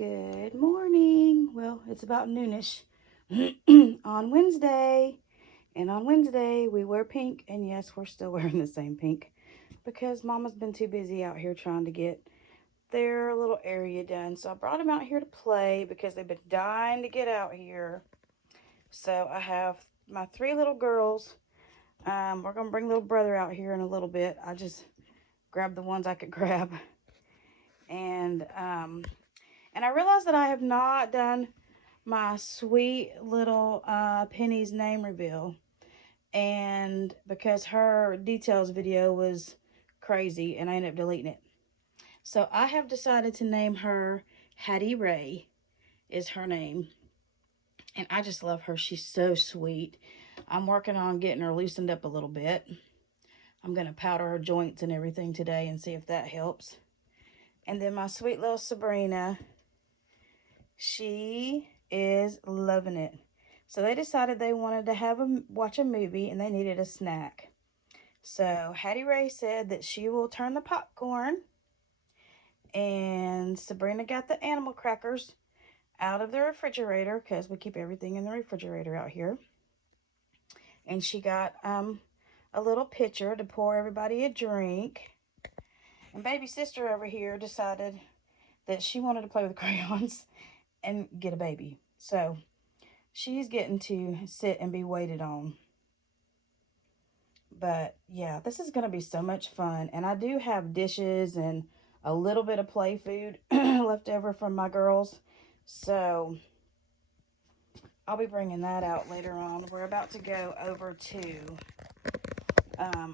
Good morning. Well, it's about noonish on Wednesday. And on Wednesday, we wear pink. And yes, we're still wearing the same pink because Mama's been too busy out here trying to get their little area done. So I brought them out here to play because they've been dying to get out here. So I have my three little girls. We're going to bring little brother out here in a little bit. I just grabbed the ones I could grab. And I realized that I have not done my sweet little Penny's name reveal. And because her details video was crazy and I ended up deleting it. So I have decided to name her Hattie Ray is her name. And I just love her. She's so sweet. I'm working on getting her loosened up a little bit. I'm going to powder her joints and everything today and see if that helps. And then my sweet little Sabrina, she is loving it. So they decided they wanted to watch a movie and they needed a snack. So Hattie Ray said that she will turn the popcorn, and Sabrina got the animal crackers out of the refrigerator because we keep everything in the refrigerator out here. And she got a little pitcher to pour everybody a drink. And baby sister over here decided that she wanted to play with crayons and get a baby. So she's getting to sit and be waited on. But yeah, this is going to be so much fun. And I do have dishes and a little bit of play food left over from my girls. So I'll be bringing that out later on. We're about to go over to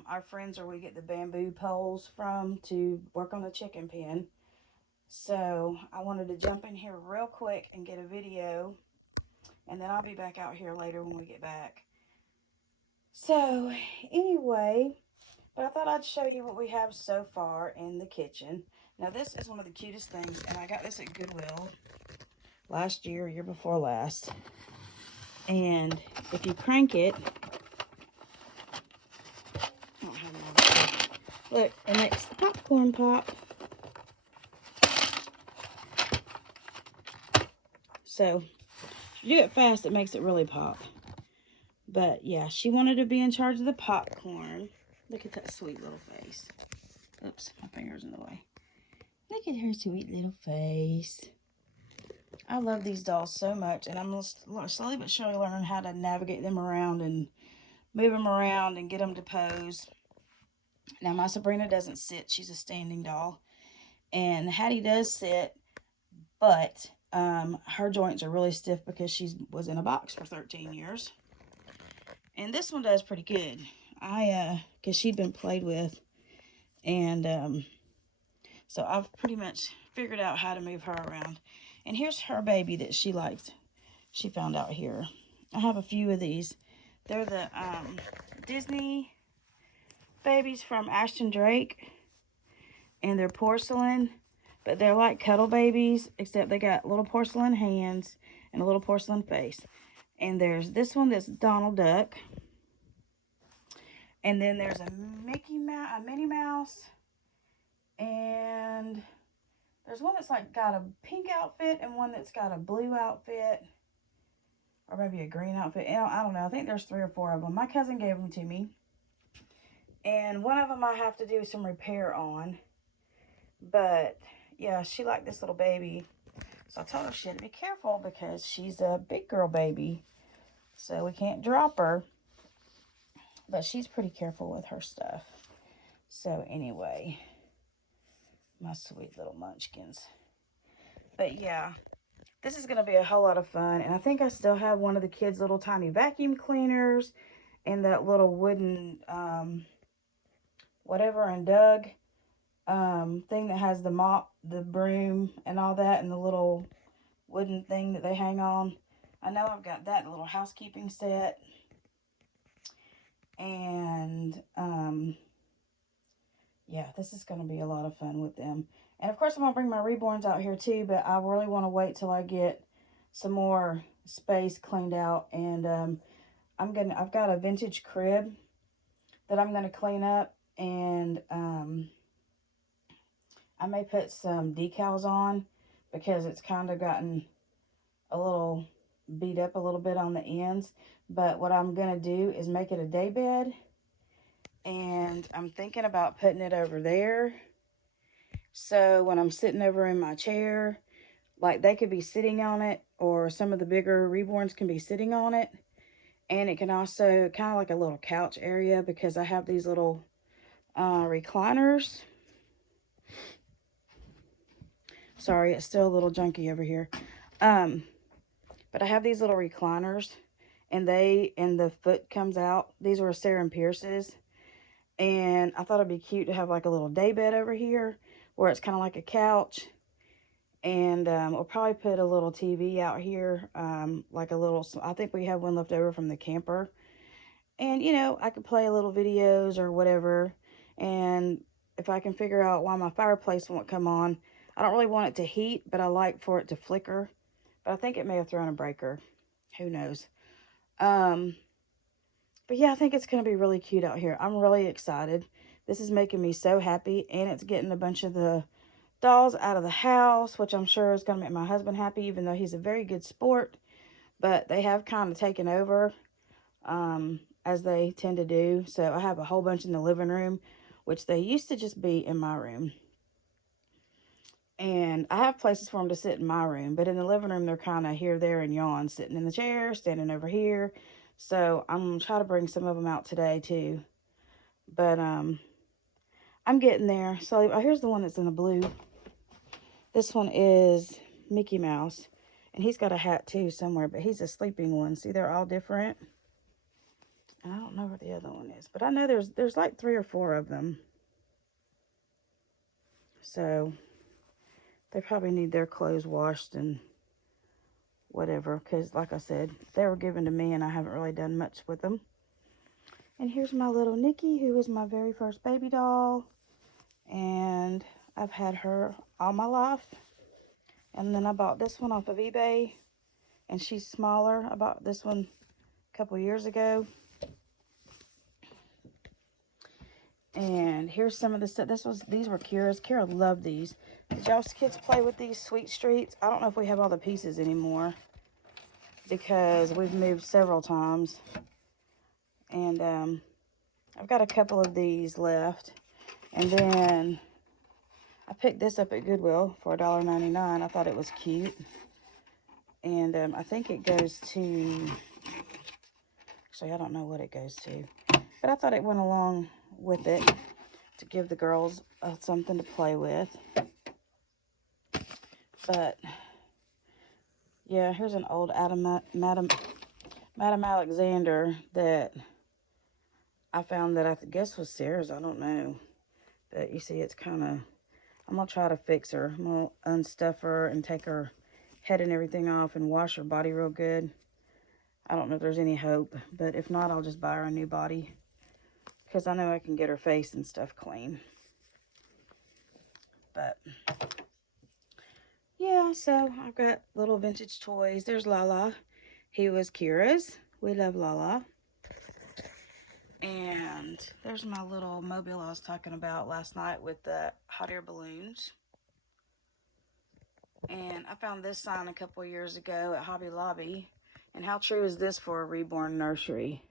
our friends where we get the bamboo poles from to work on the chicken pen. So I wanted to jump in here real quick and get a video. And then I'll be back out here later when we get back. So anyway, but I thought I'd show you what we have so far in the kitchen. Now this is one of the cutest things, and I got this at Goodwill last year, year before last. And if you crank it, look, it makes the popcorn pop. So if you do it fast, it makes it really pop. But yeah, she wanted to be in charge of the popcorn. Look at that sweet little face. Oops, my finger's in the way. Look at her sweet little face. I love these dolls so much, and I'm slowly but surely learning how to navigate them around and move them around and get them to pose. Now, my Sabrina doesn't sit. She's a standing doll. And Hattie does sit, but her joints are really stiff because she was in a box for 13 years. And this one does pretty good. Because she'd been played with. And so I've pretty much figured out how to move her around. And here's her baby that she liked. She found out here. I have a few of these. They're the Disney babies from Ashton Drake. And they're porcelain. But they're like cuddle babies, except they got little porcelain hands and a little porcelain face. And there's this one that's Donald Duck. And then there's a Minnie Mouse. And there's one that's like got a pink outfit and one that's got a blue outfit. Or maybe a green outfit. I don't know. I think there's 3 or 4 of them. My cousin gave them to me. And one of them I have to do some repair on. But yeah, she liked this little baby. So I told her she had to be careful because she's a big girl baby. So we can't drop her. But she's pretty careful with her stuff. So anyway, my sweet little munchkins. But yeah, this is going to be a whole lot of fun. And I think I still have one of the kids' little tiny vacuum cleaners. And that little wooden, whatever, and Doug thing that has the mop, the broom, and all that. And the little wooden thing that they hang on. I know I've got that little housekeeping set. And, yeah, this is going to be a lot of fun with them. And, of course, I'm going to bring my reborns out here, too. But I really want to wait till I get some more space cleaned out. And I've got a vintage crib that I'm going to clean up. And I may put some decals on because it's kind of gotten a little beat up a little bit on the ends. But what I'm going to do is make it a day bed. And I'm thinking about putting it over there. So when I'm sitting over in my chair, like they could be sitting on it, or some of the bigger reborns can be sitting on it. And it can also kind of like a little couch area, because I have these little recliners. Sorry, it's still a little junky over here. But I have these little recliners, and the foot comes out. These were Sarah & Pierce's. And I thought it'd be cute to have like a little day bed over here, where it's kind of like a couch. And we'll probably put a little TV out here, like a little, I think we have one left over from the camper. And, you know, I could play a little videos or whatever. And if I can figure out why my fireplace won't come on, I don't really want it to heat, but I like for it to flicker. But I think it may have thrown a breaker. Who knows? But yeah, I think it's going to be really cute out here. I'm really excited. This is making me so happy. And it's getting a bunch of the dolls out of the house, which I'm sure is going to make my husband happy, even though he's a very good sport. But they have kind of taken over, as they tend to do. So I have a whole bunch in the living room, which they used to just be in my room. And I have places for them to sit in my room, but in the living room, they're kind of here, there, and yon, sitting in the chair, standing over here. So I'm going to try to bring some of them out today, too. But I'm getting there. So here's the one that's in the blue. This one is Mickey Mouse. And he's got a hat, too, somewhere, but he's a sleeping one. See, they're all different. And I don't know where the other one is, but I know there's like 3 or 4 of them. So they probably need their clothes washed and whatever, because like I said, they were given to me and I haven't really done much with them. And here's my little Nikki, who was my very first baby doll, and I've had her all my life. And then I bought this one off of eBay, and she's smaller. I bought this one a couple years ago. And here's some of the stuff. These were Kira's. Kira loved these. Did y'all's kids play with these Sweet Streets? I don't know if we have all the pieces anymore, because we've moved several times. And I've got a couple of these left. And then I picked this up at Goodwill for $1.99. I thought it was cute. And I think it goes to, actually I don't know what it goes to, but I thought it went along with it to give the girls something to play with. But yeah, here's an old Madam Alexander that I found that I guess was Sarah's. I don't know. But you see, it's kind of, I'm going to try to fix her. I'm going to unstuff her and take her head and everything off and wash her body real good. I don't know if there's any hope, but if not, I'll just buy her a new body, because I know I can get her face and stuff clean. But yeah, so I've got little vintage toys. There's Lala. He was Kira's. We love Lala. And there's my little mobile I was talking about last night with the hot air balloons. And I found this sign a couple of years ago at Hobby Lobby. And how true is this for a reborn nursery?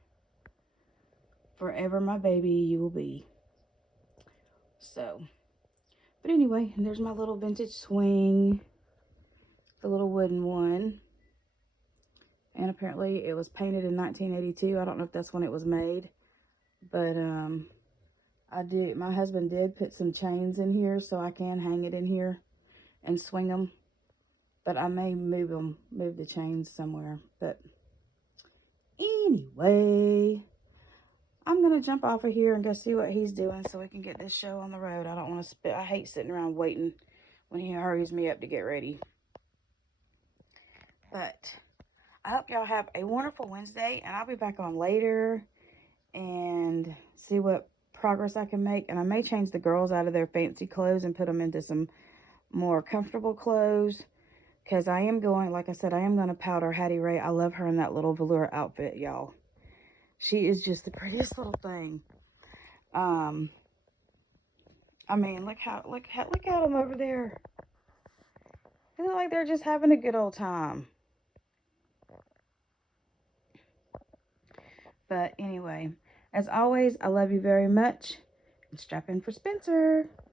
Forever my baby you will be. So, but anyway, and there's my little vintage swing. The little wooden one. And apparently it was painted in 1982. I don't know if that's when it was made. But my husband did put some chains in here so I can hang it in here and swing them. But I may move the chains somewhere. But anyway, I'm going to jump off of here and go see what he's doing so we can get this show on the road. I don't want to I hate sitting around waiting when he hurries me up to get ready. But I hope y'all have a wonderful Wednesday, and I'll be back on later and see what progress I can make. And I may change the girls out of their fancy clothes and put them into some more comfortable clothes, because I am going, like I said, I am going to powder Hattie Ray. I love her in that little velour outfit, y'all. She is just the prettiest little thing. I mean, look at them over there. They look like they're just having a good old time. But anyway, as always, I love you very much. And strap in for Spencer.